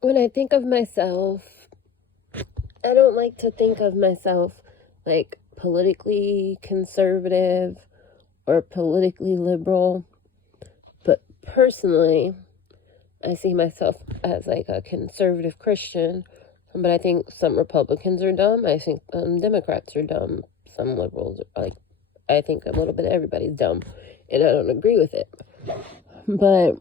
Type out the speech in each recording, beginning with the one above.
when I think of myself, I don't like to think of myself like politically conservative or politically liberal, but personally, I see myself as like a conservative Christian, but I think some Republicans are dumb. I think Democrats are dumb. Some liberals are like, I think a little bit of everybody's dumb, and I don't agree with it. But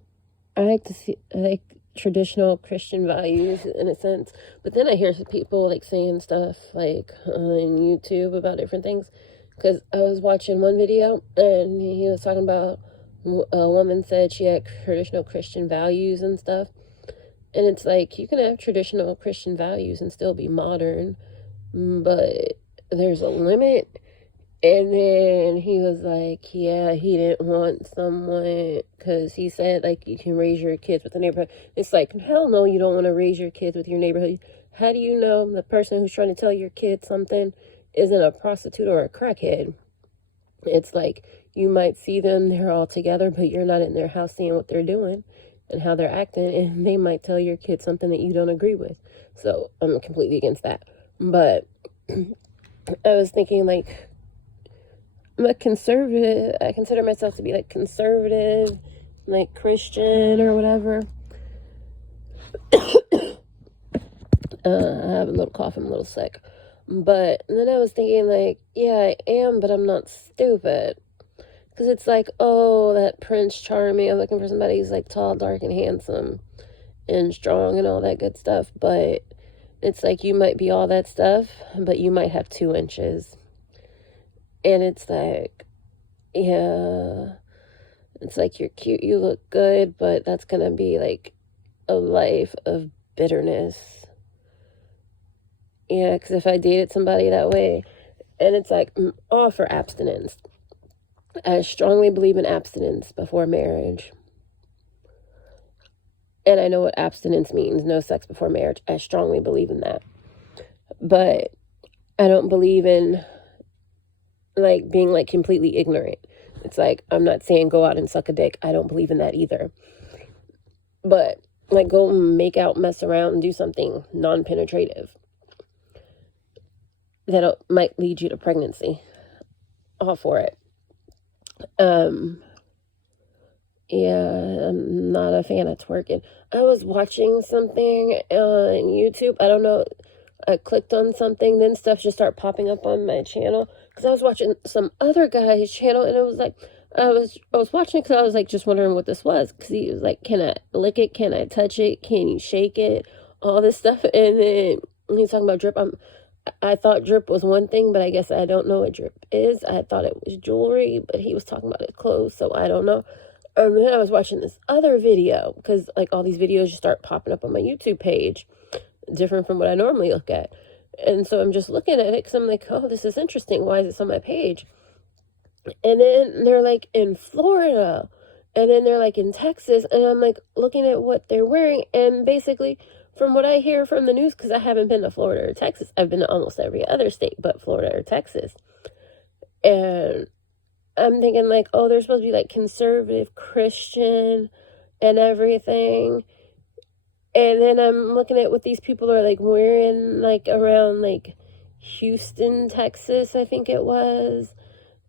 I like to see like traditional Christian values in a sense. But then I hear people like saying stuff like on YouTube about different things. Because I was watching one video and he was talking about a woman said she had traditional Christian values and stuff. And it's like you can have traditional Christian values and still be modern, but there's a limit. And then he was like, yeah, he didn't want someone, because he said, like, you can raise your kids with the neighborhood. It's like, hell no, you don't want to raise your kids with your neighborhood. How do you know the person who's trying to tell your kid something isn't a prostitute or a crackhead? It's like, you might see them, they're all together, but you're not in their house seeing what they're doing and how they're acting, and they might tell your kid something that you don't agree with. So I'm completely against that. But I was thinking, like, I'm a conservative. I consider myself to be like conservative, like Christian or whatever. I have a little cough. I'm a little sick. But then I was thinking, like, yeah, I am, but I'm not stupid. Because it's like, oh, that Prince Charming. I'm looking for somebody who's like tall, dark, and handsome and strong and all that good stuff. But it's like you might be all that stuff, but you might have 2 inches. And it's like, yeah, it's like you're cute, you look good, but that's gonna be like a life of bitterness. Yeah, because if I dated somebody that way, and it's like, I'm all for abstinence. I strongly believe in abstinence before marriage. And I know what abstinence means, no sex before marriage. I strongly believe in that. But I don't believe in like being like completely ignorant. It's like, I'm not saying go out and suck a dick. I don't believe in that either. But like go make out, mess around, and do something non-penetrative that might lead you to pregnancy. All for it. Yeah, I'm not a fan of twerking. I was watching something on YouTube. I don't know. I clicked on something, then stuff just started popping up on my channel because I was watching some other guy's channel, and it was like I was watching because I was like just wondering what this was, because he was like, "Can I lick it? Can I touch it? Can you shake it? All this stuff," and then he's talking about drip. I thought drip was one thing, but I guess I don't know what drip is. I thought it was jewelry, but he was talking about his clothes, so I don't know. And then I was watching this other video because like all these videos just start popping up on my YouTube page, different from what I normally look at. And so I'm just looking at it because I'm like, oh, this is interesting. Why is this on my page? And then they're like in Florida, and then they're like in Texas, and I'm like looking at what they're wearing, and basically from what I hear from the news, because I haven't been to Florida or Texas, I've been to almost every other state but Florida or Texas, and I'm thinking like, oh, they're supposed to be like conservative Christian and everything. And then I'm looking at what these people are like wearing, like around like Houston, Texas, I think it was,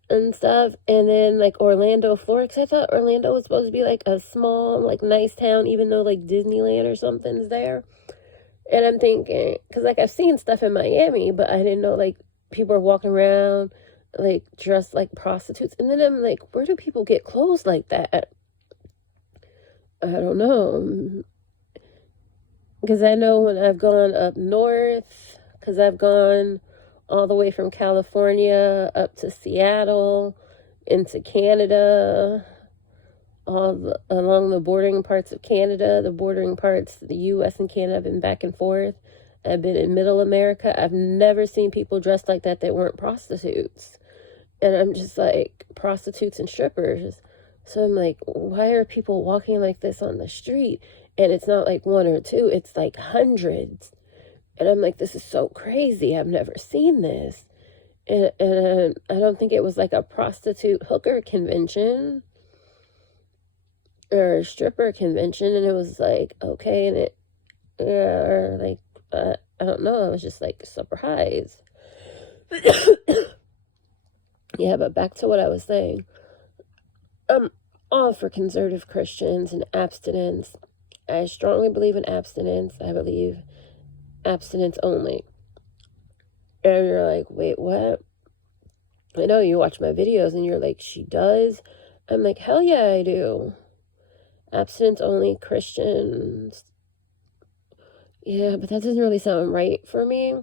and stuff. And then like Orlando, Florida, because I thought Orlando was supposed to be like a small, like nice town, even though like Disneyland or something's there. And I'm thinking, because like I've seen stuff in Miami, but I didn't know like people are walking around like dressed like prostitutes. And then I'm like, where do people get clothes like that? I don't know. Because I know when I've gone up north, because I've gone all the way from California up to Seattle, into Canada, along the bordering parts of Canada, the bordering parts, the U.S. and Canada, I've been back and forth. I've been in Middle America. I've never seen people dressed like that weren't prostitutes. And I'm just like, prostitutes and strippers. So I'm like, why are people walking like this on the street? And it's not like 1 or 2, it's like hundreds. And I'm like, this is so crazy. I've never seen this. And I don't think it was like a prostitute hooker convention or a stripper convention. And it was like, okay. And Yeah, or like, I don't know, I was just like surprised. Yeah, but back to what I was saying. I'm all for conservative Christians and abstinence. I strongly believe in abstinence. I believe abstinence only. And you're like, wait, what? I know you watch my videos and you're like, she does? I'm like, hell yeah, I do. Abstinence only Christians. Yeah, but that doesn't really sound right for me.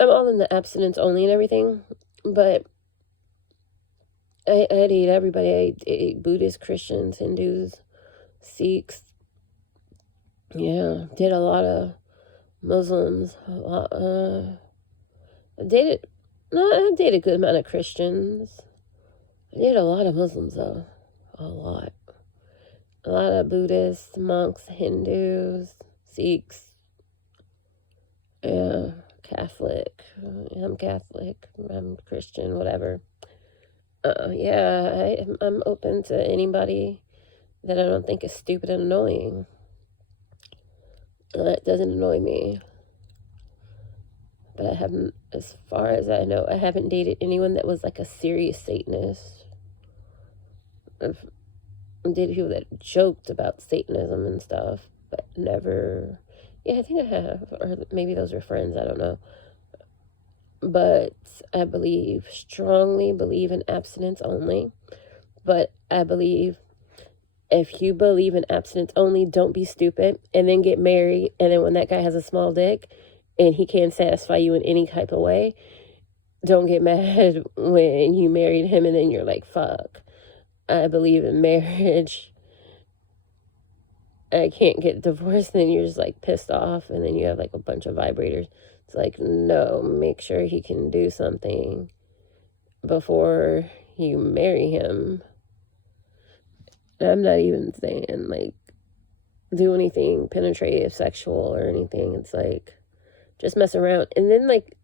I'm all in the abstinence only and everything, but I'd eat everybody. I ate Buddhists, Christians, Hindus, Sikhs. Yeah, did a lot of Muslims. I dated a good amount of Christians. I dated a lot of Muslims though. A lot. A lot of Buddhists, monks, Hindus, Sikhs. Yeah, Catholic. I'm Catholic. I'm Christian, whatever. Yeah, I'm open to anybody that I don't think is stupid and annoying. That doesn't annoy me. But I haven't, as far as I know, I haven't dated anyone that was like a serious Satanist. I've dated people that joked about Satanism and stuff, but never. Yeah, I think I have. Or maybe those were friends, I don't know. But I strongly believe in abstinence only. But I believe if you believe in abstinence only, don't be stupid and then get married. And then when that guy has a small dick and he can't satisfy you in any type of way, don't get mad when you married him and then you're like, fuck. I believe in marriage. I can't get divorced. And then you're just like pissed off and then you have like a bunch of vibrators. It's like, no, make sure he can do something before you marry him. I'm not even saying like do anything penetrative, sexual or anything. It's like just mess around. And then like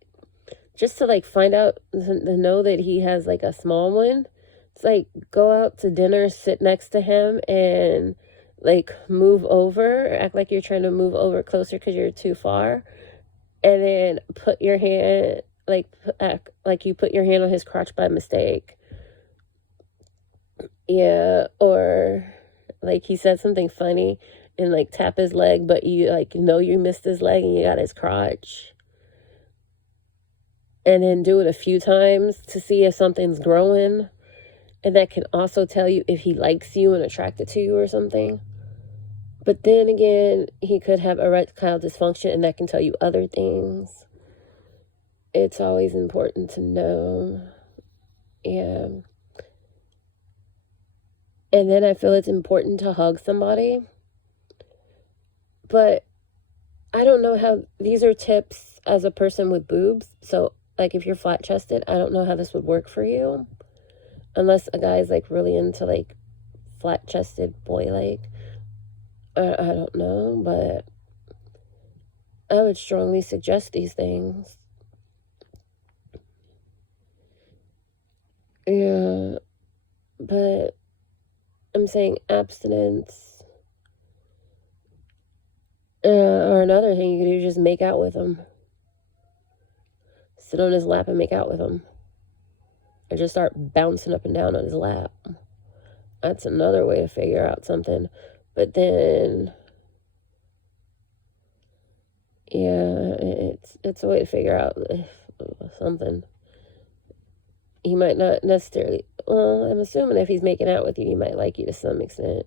just to like find out, to know that he has like a small one. It's like go out to dinner, sit next to him and like move over, act like you're trying to move over closer because you're too far. And then put your hand, like act like you put your hand on his crotch by mistake. Yeah, or like he said something funny and like tap his leg, but you like know you missed his leg and you got his crotch. And then do it a few times to see if something's growing. And that can also tell you if he likes you and attracted to you or something. But then again, he could have erectile dysfunction and that can tell you other things. It's always important to know. Yeah. And then I feel it's important to hug somebody. But I don't know how, these are tips as a person with boobs. So, like, if you're flat chested, I don't know how this would work for you. Unless a guy's, like, really into, like, flat chested boy, like. I don't know, but I would strongly suggest these things. Yeah. But I'm saying abstinence. Or another thing you could do is just make out with him. Sit on his lap and make out with him. Or just start bouncing up and down on his lap. That's another way to figure out something. But then, yeah, it's a way to figure out something. He might not necessarily, well, I'm assuming if he's making out with you, he might like you to some extent.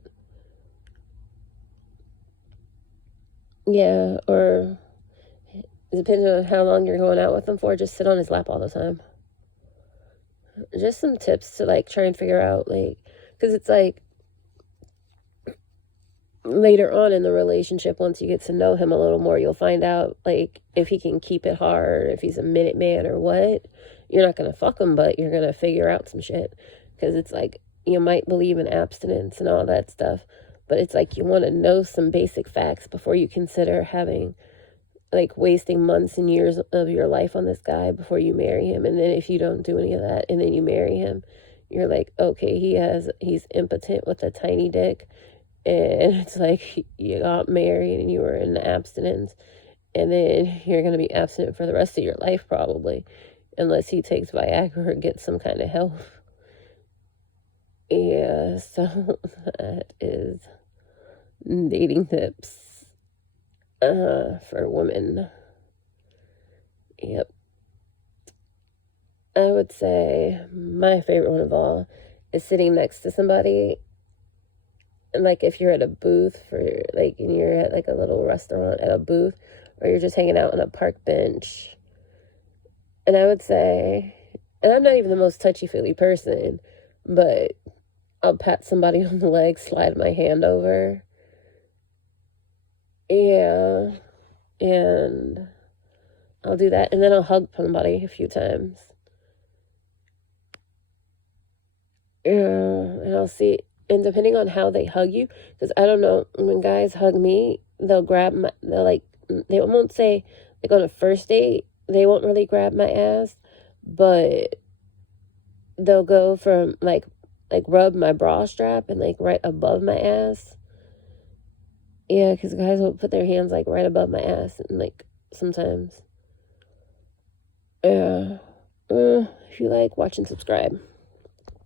Yeah, or depending on how long you're going out with him for, just sit on his lap all the time. Just some tips to, like, try and figure out, like, because it's like, later on in the relationship, once you get to know him a little more, you'll find out, like, if he can keep it hard, if he's a minute man or what. You're not going to fuck him, but you're going to figure out some shit. Because it's like, you might believe in abstinence and all that stuff, but it's like you want to know some basic facts before you consider having, like, wasting months and years of your life on this guy before you marry him. And then if you don't do any of that and then you marry him, you're like, okay, he's impotent with a tiny dick. and it's like you got married and you were in abstinence, and then you're going to be abstinent for the rest of your life probably, unless he takes Viagra or gets some kind of help. Yeah, so that is dating tips for women. Yep. I would say my favorite one of all is sitting next to somebody. And like if you're at a booth for like, and you're at like a little restaurant at a booth, or you're just hanging out on a park bench. And I would say, and I'm not even the most touchy-feely person, but I'll pat somebody on the leg, slide my hand over. Yeah. And I'll do that. And then I'll hug somebody a few times. Yeah. And I'll see. And depending on how they hug you, because I don't know, when guys hug me, they'll they won't say, like on a first date, they won't really grab my ass, but they'll go from like rub my bra strap and like right above my ass. Yeah, because guys will put their hands like right above my ass and like sometimes. Yeah. If you like, watch and subscribe.